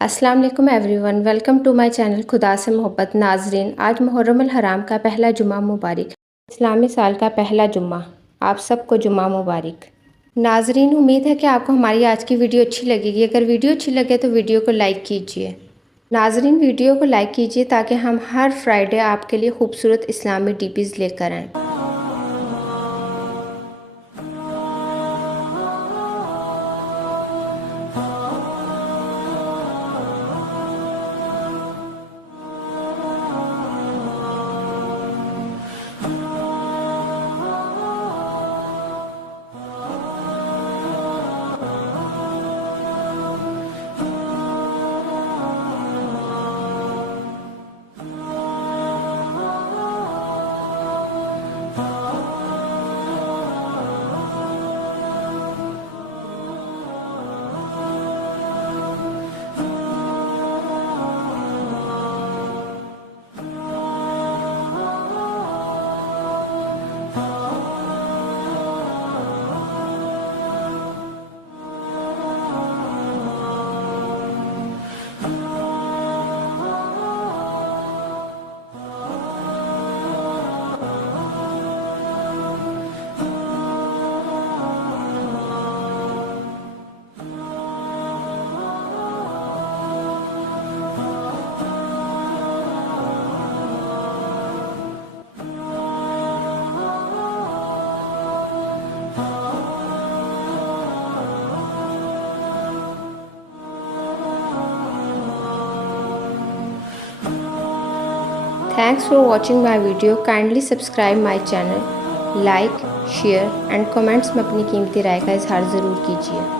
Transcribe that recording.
अस्सलाम वालेकुम everyone, welcome to my channel खुदा से मोहब्बत। नाजरीन, आज मुहर्रम अल हराम का पहला जुम्मा मुबारक, इस्लामी साल का पहला जुम्मा। आप सबको जुम्मा मुबारक। नाजरीन, उम्मीद है कि आपको हमारी आज की वीडियो अच्छी लगेगी। अगर वीडियो अच्छी लगे तो वीडियो को लाइक कीजिए। नाजरीन, वीडियो को लाइक कीजिए ताकि हम हर फ्राइडे आपके लिए खूबसूरत इस्लामी डिशेस लेकर आएँ। Thanks for watching my video. Kindly subscribe my channel, like, share and comments में अपनी कीमती राय का इजहार ज़रूर कीजिए।